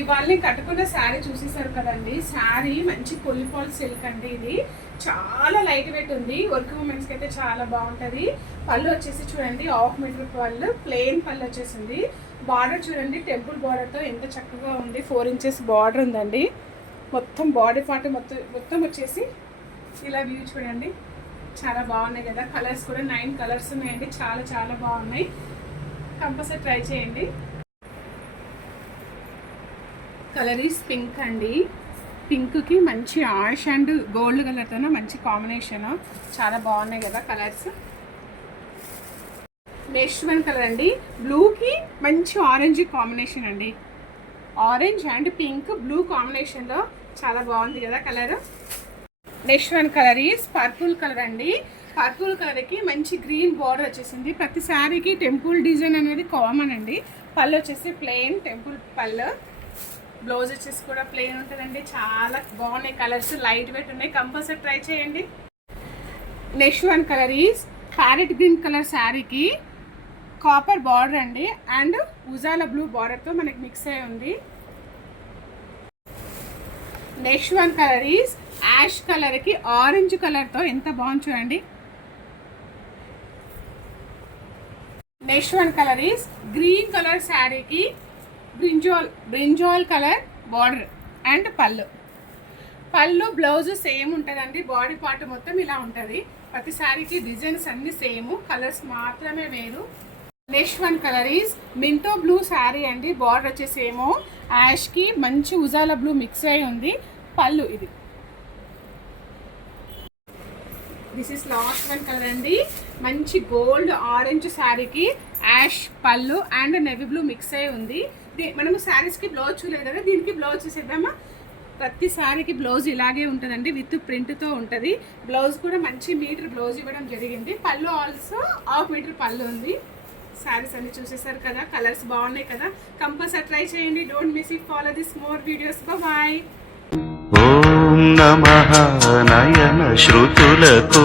ఇవాళ కట్టుకున్న శారీ చూసేసారు కదండి. శారీ మంచి పొలిపాల్ సిల్క్ అండి. ఇది చాలా లైట్ వెయిట్ ఉంది. వర్క్ ఉమెన్స్ కి అయితే చాలా బాగుంటది. పళ్ళు వచ్చేసి చూడండి 1/2 మీటర్ పళ్ళు, ప్లెయిన్ పళ్ళు వచ్చేసింది. బార్డర్ చూడండి టెంపుల్ బార్డర్ తో ఎంత చక్కగా ఉంది. 4 ఇంచెస్ బార్డర్ ఉందండి. మొత్తం బాడీ పార్ట్ మొత్తం వచ్చేసి ఇలా వ్యూ చూడండి. చాలా బాగున్నాయి కదా. కలర్స్ కూడా 9 కలర్స్ ఉన్నాయండి. చాలా చాలా బాగున్నాయి. కంపల్సరీ ట్రై చేయండి. కలర్ ఈస్ పింక్ అండి. పింక్కి మంచి ఆష్ అండ్ గోల్డ్ కలర్తో మంచి కాంబినేషన్. చాలా బాగున్నాయి కదా కలర్స్. నెక్స్ట్ వన్ కలర్ అండి, బ్లూకి మంచి ఆరెంజ్ కాంబినేషన్ అండి. ఆరెంజ్ అండ్ పింక్ బ్లూ కాంబినేషన్లో చాలా బాగుంది కదా colour. Next one colour is purple colour అండి. పర్పుల్ కలర్కి మంచి గ్రీన్ బార్డర్ వచ్చేసింది. ప్రతి శారీకి టెంపుల్ డిజైన్ అనేది కామన్ అండి. పళ్ళు వచ్చేసి ప్లెయిన్ టెంపుల్ పళ్ళు. బ్లౌజ్ వచ్చేసి కూడా ప్లెయిన్ ఉంటుందండి. చాలా బాగున్నాయి కలర్స్, లైట్ వెయిట్ ఉన్నాయి. కంపల్సరీ ట్రై చేయండి. Next one colour is parrot green colour శారీకి కాపర్ బార్డర్ అండి అండ్ ఉజాల బ్లూ బార్డర్తో మనకి మిక్స్ అయి ఉంది. Next one colour is ash కలర్కి ఆరెంజ్ కలర్తో ఎంత బాగుంది చూడండి. Next one colour is green colour శారీకి బ్రింజాల్ కలర్ బార్డర్ అండ్ పళ్ళు బ్లౌజ్ సేమ్ ఉంటుందండి. బాడీ పార్ట్ మొత్తం ఇలా ఉంటుంది. ప్రతి శారీకి డిజైన్స్ అన్ని సేమ్, కలర్స్ మాత్రమే వేరు. Next one colour is Minto blue sari అండి. బార్డర్ వచ్చేసి ఏమో యాష్కి మంచి ఉజాల బ్లూ మిక్స్ అయి ఉంది. పళ్ళు ఇది. This is last one colour అండి. మంచి గోల్డ్ ఆరెంజ్ శారీకి యాష్ పళ్ళు అండ్ నెవీ బ్లూ మిక్స్ అయి ఉంది. మనము శారీస్కి బ్లౌజ్ చూడలేదు కదా, దీనికి బ్లౌజ్ చూసేద్దామా. ప్రతి శారీకి బ్లౌజ్ ఇలాగే ఉంటుందండి, విత్ ప్రింట్తో ఉంటుంది. బ్లౌజ్ కూడా మంచి మీటర్ బ్లౌజ్ ఇవ్వడం జరిగింది. పళ్ళు ఆల్సో 1/2 మీటర్ పళ్ళు ఉంది. శారీస్ అన్ని చూసేసారు కదా, కలర్స్ బాగున్నాయి కదా. కంపల్సరీ ట్రై చేయండి. Don't miss it. Follow this more videos. Bye. ఓం నమః నయన శ్రుతులకు